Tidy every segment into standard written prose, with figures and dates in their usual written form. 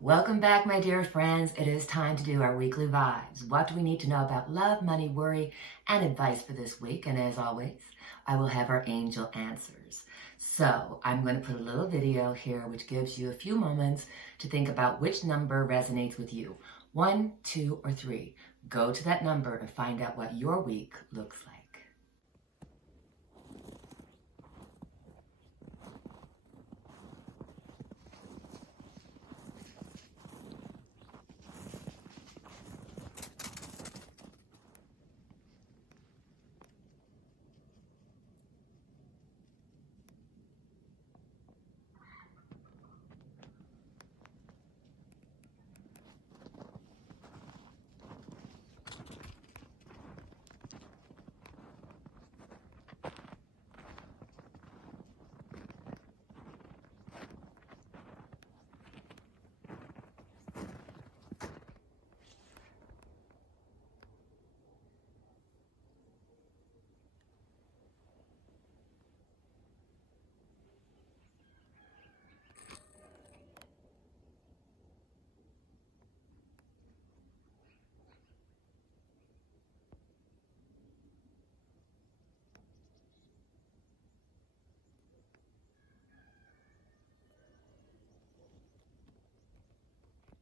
Welcome back, my dear friends. It is time to do our weekly vibes. What do we need to know about love, money, worry, and advice for this week? And as always, I will have our angel answers. So I'm going to put a little video here which gives you a few moments to think about which number resonates with you. 1, 2, or 3. Go to that number and find out what your week looks like.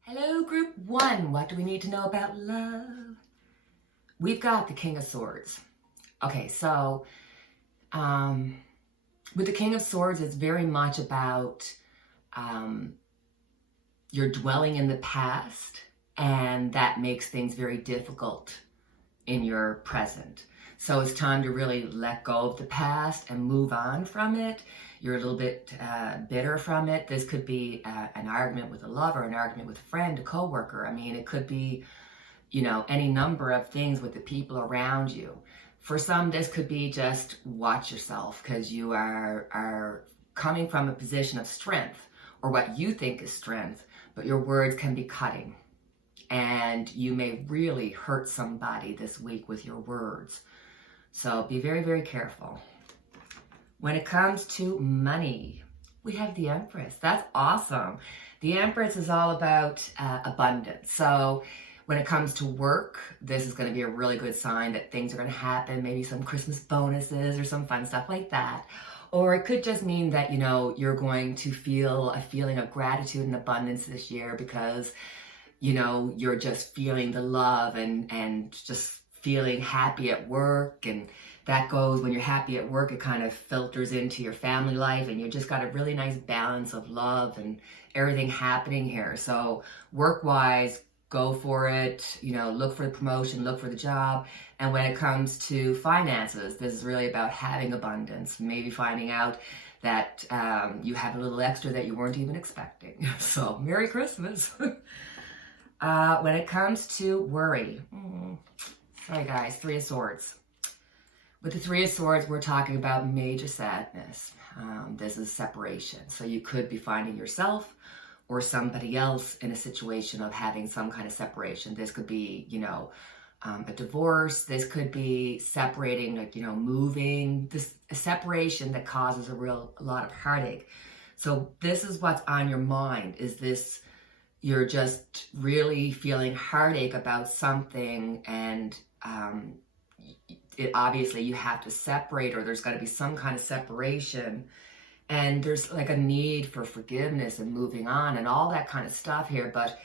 Hello, group 1. What do we need to know about love? We've got the King of Swords. Okay, so with the King of Swords, it's very much about you're dwelling in the past, and that makes things very difficult in your present. So it's time to really let go of the past and move on from it. You're a little bit bitter from it. This could be an argument with a lover, an argument with a friend, a coworker. I mean, it could be, any number of things with the people around you. For some, this could be just watch yourself, because you are coming from a position of strength, or what you think is strength, but your words can be cutting. And you may really hurt somebody this week with your words. So be very, very careful. When it comes to money, we have the Empress. That's awesome. The Empress is all about abundance. So when it comes to work, this is going to be a really good sign that things are going to happen, maybe some Christmas bonuses or some fun stuff like that. Or it could just mean that, you're going to feel a feeling of gratitude and abundance this year because, you're just feeling the love and just feeling happy at work. And that goes, when you're happy at work, it kind of filters into your family life, and you just got a really nice balance of love and everything happening here. So work-wise, go for it, look for the promotion, look for the job. And when it comes to finances, this is really about having abundance, maybe finding out that you have a little extra that you weren't even expecting. So Merry Christmas. When it comes to worry, sorry guys, 3 of Swords. With the 3 of Swords, we're talking about major sadness. This is separation. So you could be finding yourself or somebody else in a situation of having some kind of separation. This could be, a divorce. This could be separating, moving. This a separation that causes a lot of heartache. So this is what's on your mind. Is this you're just really feeling heartache about something, and obviously you have to separate, or there's got to be some kind of separation, and there's like a need for forgiveness and moving on and all that kind of stuff here. But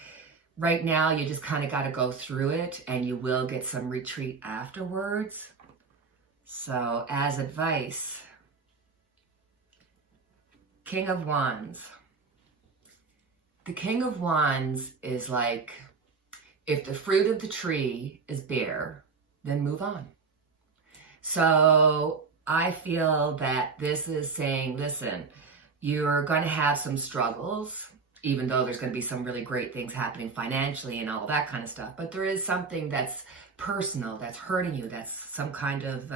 right now you just kind of got to go through it, and you will get some retreat afterwards. So as advice, King of Wands. The King of Wands is like, if the fruit of the tree is bare, then move on. So I feel that this is saying, listen, you're going to have some struggles, even though there's going to be some really great things happening financially and all that kind of stuff. But there is something that's personal, that's hurting you, that's some kind of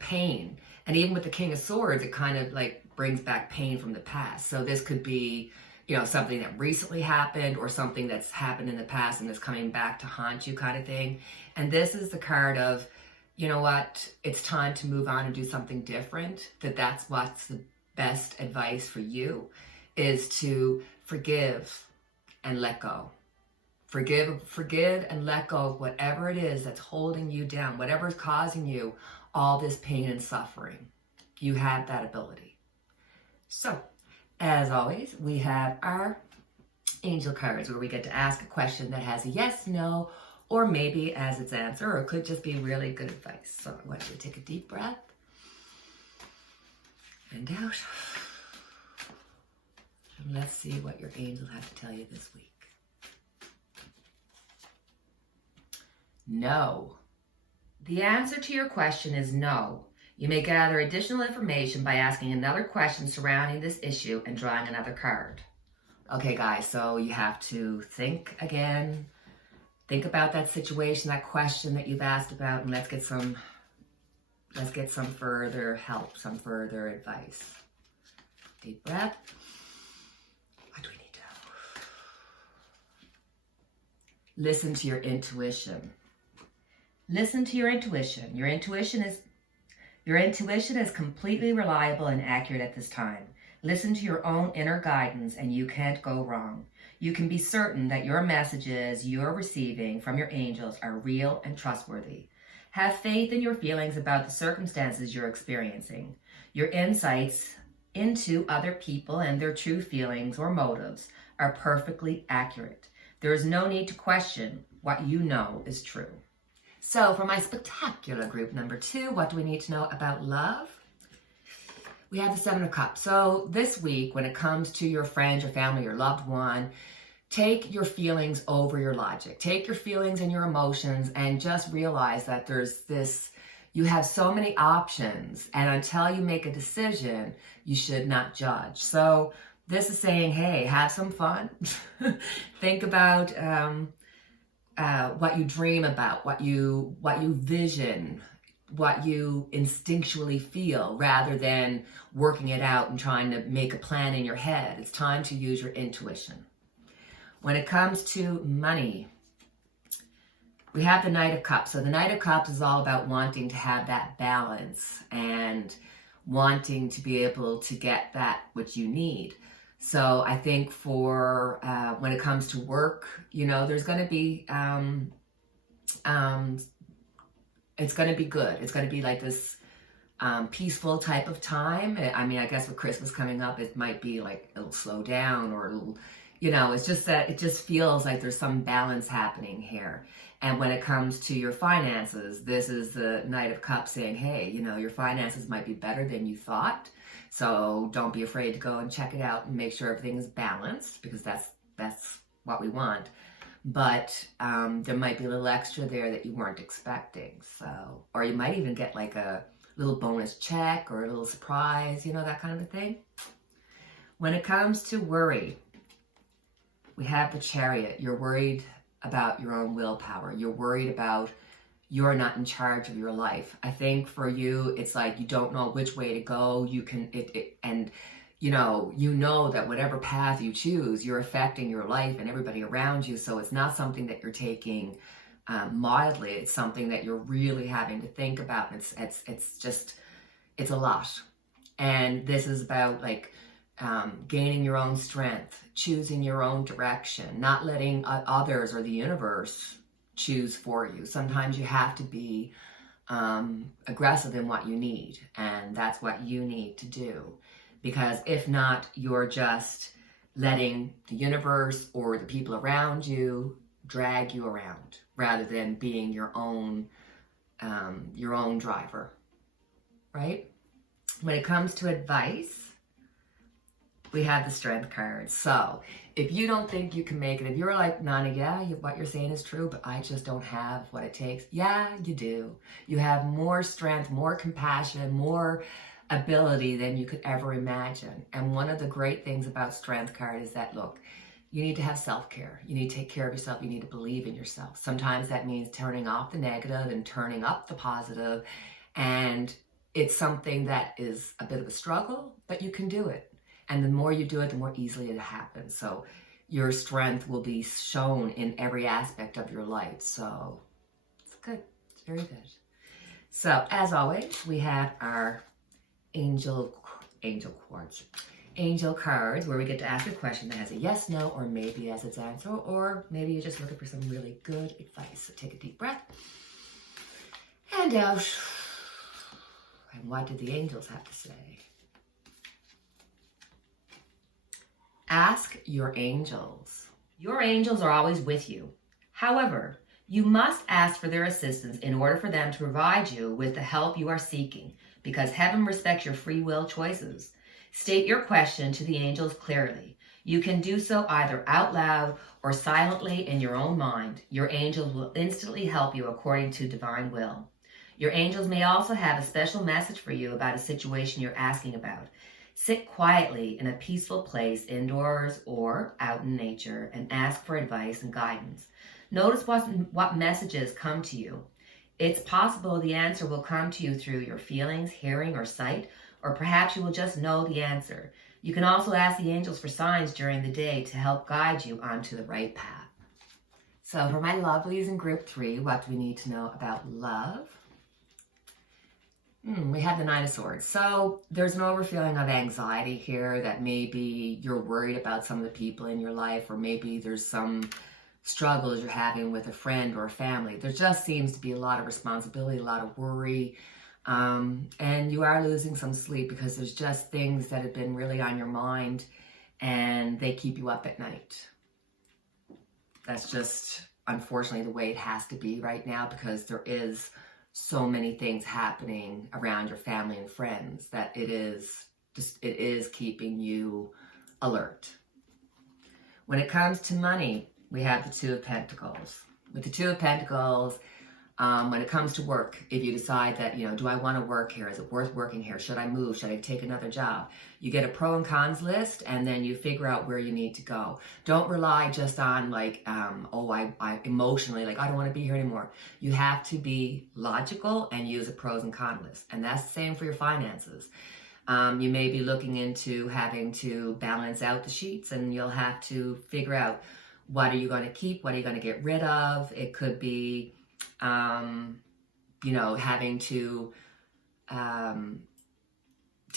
pain. And even with the King of Swords, it kind of like brings back pain from the past. So this could be, something that recently happened, or something that's happened in the past and is coming back to haunt you, kind of thing. And this is the card of, you know what, it's time to move on and do something different. That's what's the best advice for you, is to forgive and let go. Forgive and let go of whatever it is that's holding you down, whatever is causing you all this pain and suffering. You have that ability. So, as always, we have our angel cards where we get to ask a question that has a yes, no, or maybe as its answer, or it could just be really good advice. So I want you to take a deep breath and out. And let's see what your angels have to tell you this week. No. The answer to your question is no. You may gather additional information by asking another question surrounding this issue and drawing another card. Okay, guys, so you have to think again. Think about that situation, that question that you've asked about, and let's get some further help, some further advice. Deep breath. What do we need to know? Listen to your intuition. Listen to your intuition. Your intuition is completely reliable and accurate at this time. Listen to your own inner guidance and you can't go wrong. You can be certain that your messages you are receiving from your angels are real and trustworthy. Have faith in your feelings about the circumstances you're experiencing. Your insights into other people and their true feelings or motives are perfectly accurate. There is no need to question what you know is true. So for my spectacular group number 2, what do we need to know about love? We have the 7 of Cups. So this week, when it comes to your friend, your family, your loved one, take your feelings over your logic. Take your feelings and your emotions and just realize that you have so many options, and until you make a decision, you should not judge. So this is saying, hey, have some fun. Think about what you dream about, what you vision, what you instinctually feel, rather than working it out and trying to make a plan in your head. It's time to use your intuition. When it comes to money, we have the Knight of Cups. So the Knight of Cups is all about wanting to have that balance and wanting to be able to get that which you need. So I think for when it comes to work, there's going to be it's going to be good. It's going to be like this peaceful type of time. I mean, I guess with Christmas coming up, it might be like it'll slow down, or it'll, it's just that it just feels like there's some balance happening here. And when it comes to your finances, this is the Knight of Cups saying, hey, your finances might be better than you thought. So don't be afraid to go and check it out and make sure everything is balanced, because that's what we want. But there might be a little extra there that you weren't expecting. So, or you might even get like a little bonus check or a little surprise, that kind of a thing. When it comes to worry, we have the Chariot. You're worried about your own willpower. You're worried about you're not in charge of your life. I think for you, it's like you don't know which way to go. You know that whatever path you choose, you're affecting your life and everybody around you. So it's not something that you're taking mildly. It's something that you're really having to think about. It's a lot. And this is about gaining your own strength, choosing your own direction, not letting others or the universe choose for you. Sometimes you have to be aggressive in what you need, and that's what you need to do. Because if not, you're just letting the universe or the people around you drag you around, rather than being your own driver, right? When it comes to advice, we have the Strength card. So if you don't think you can make it, if you're like, Nana, yeah, what you're saying is true, but I just don't have what it takes. Yeah, you do. You have more strength, more compassion, more ability than you could ever imagine. And one of the great things about Strength card is that, look, you need to have self-care. You need to take care of yourself. You need to believe in yourself. Sometimes that means turning off the negative and turning up the positive. And it's something that is a bit of a struggle, but you can do it. And the more you do it, the more easily it happens. So your strength will be shown in every aspect of your life. So it's good. It's very good. So as always, we have our angel quartz. angel cards where we get to ask a question that has a yes, no, or maybe as its answer, or maybe you're just looking for some really good advice. So take a deep breath and out. And what did the angels have to say? Ask your angels. Your angels are always with you. However, you must ask for their assistance in order for them to provide you with the help you are seeking, because heaven respects your free will choices. State your question to the angels clearly. You can do so either out loud or silently in your own mind. Your angels will instantly help you according to divine will. Your angels may also have a special message for you about a situation you're asking about. Sit quietly in a peaceful place indoors or out in nature and ask for advice and guidance. Notice what messages come to you. It's possible the answer will come to you through your feelings, hearing, or sight, or perhaps you will just know the answer. You can also ask the angels for signs during the day to help guide you onto the right path. So for my lovelies in group 3, what do we need to know about love? We have the Nine of Swords. So there's an overfeeling of anxiety here that maybe you're worried about some of the people in your life, or maybe there's some struggles you're having with a friend or a family. There just seems to be a lot of responsibility, a lot of worry, and you are losing some sleep because there's just things that have been really on your mind and they keep you up at night. That's just unfortunately the way it has to be right now, because there is so many things happening around your family and friends that it is keeping you alert. When it comes to money, we have the Two of Pentacles. With the Two of Pentacles, when it comes to work, if you decide that, do I want to work here? Is it worth working here? Should I move? Should I take another job? You get a pro and cons list, and then you figure out where you need to go. Don't rely just on I emotionally, I don't want to be here anymore. You have to be logical and use a pros and cons list. And that's the same for your finances. You may be looking into having to balance out the sheets, and you'll have to figure out, what are you going to keep? What are you going to get rid of? It could be, having to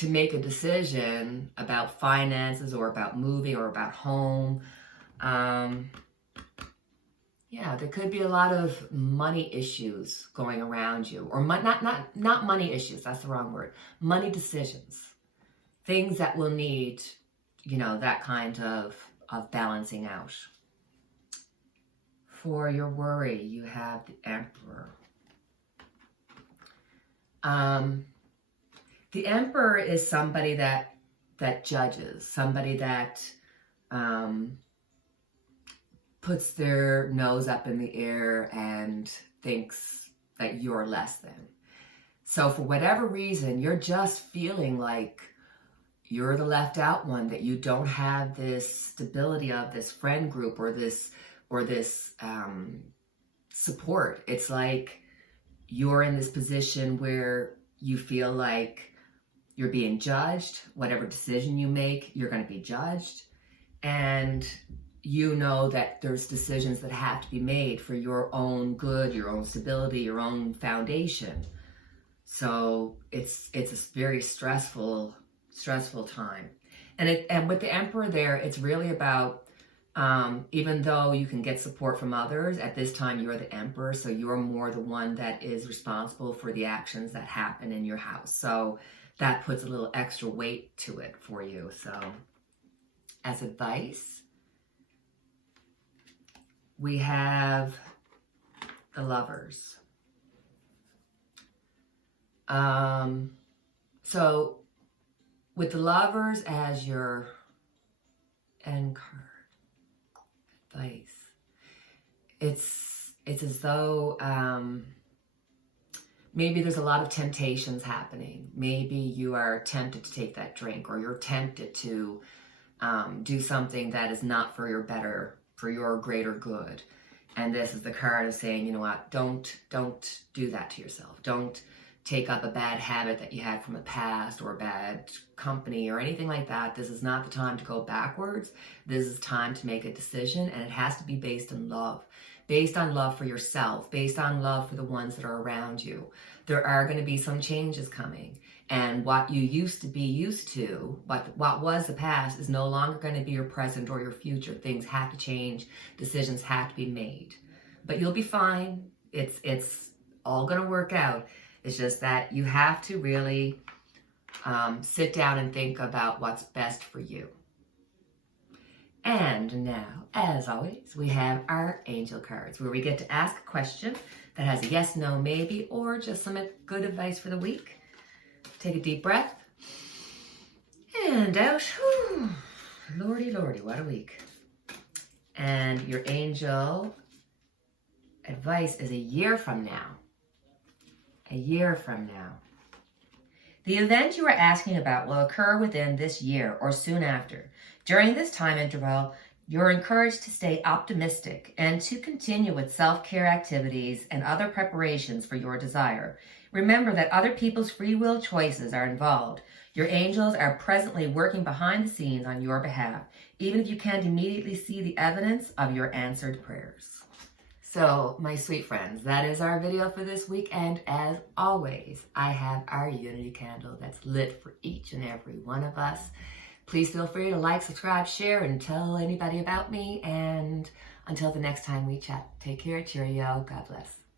make a decision about finances or about moving or about home. There could be a lot of money issues going around you, or not money issues. That's the wrong word. Money decisions, things that will need, that kind of balancing out. For your worry, you have the Emperor. The Emperor is somebody that judges, somebody that puts their nose up in the air and thinks that you're less than. So for whatever reason, you're just feeling like you're the left out one, that you don't have this stability of this friend group or this support. It's like you're in this position where you feel like you're being judged. Whatever decision you make, you're going to be judged. And you know that there's decisions that have to be made for your own good, your own stability, your own foundation. So it's a very stressful time. And with the Emperor there, it's really about, even though you can get support from others, at this time you're the Emperor, so you're more the one that is responsible for the actions that happen in your house. So that puts a little extra weight to it for you. So as advice, we have the Lovers. So with the Lovers as your end card, advice, it's as though maybe there's a lot of temptations happening. Maybe you are tempted to take that drink, or you're tempted to do something that is not for your greater good. And this is the card of saying, you know what, don't do that to yourself. Don't take up a bad habit that you had from the past, or a bad company or anything like that. This is not the time to go backwards. This is time to make a decision, and it has to be based on love. Based on love for yourself, based on love for the ones that are around you. There are going to be some changes coming, And what you used to be used to, what was the past, is no longer going to be your present or your future. Things have to change. Decisions have to be made. But you'll be fine. It's all going to work out. It's just that you have to really sit down and think about what's best for you. And now, as always, we have our angel cards, where we get to ask a question that has a yes, no, maybe, or just some good advice for the week. Take a deep breath. And out. Whew. Lordy, lordy, what a week. And your angel advice is a year from now. A year from now. The event you are asking about will occur within this year or soon after. During this time interval, you're encouraged to stay optimistic and to continue with self-care activities and other preparations for your desire. Remember that other people's free will choices are involved. Your angels are presently working behind the scenes on your behalf, even if you can't immediately see the evidence of your answered prayers. So, my sweet friends, that is our video for this week. And as always, I have our unity candle that's lit for each and every one of us. Please feel free to like, subscribe, share, and tell anybody about me. And until the next time we chat, take care, cheerio, God bless.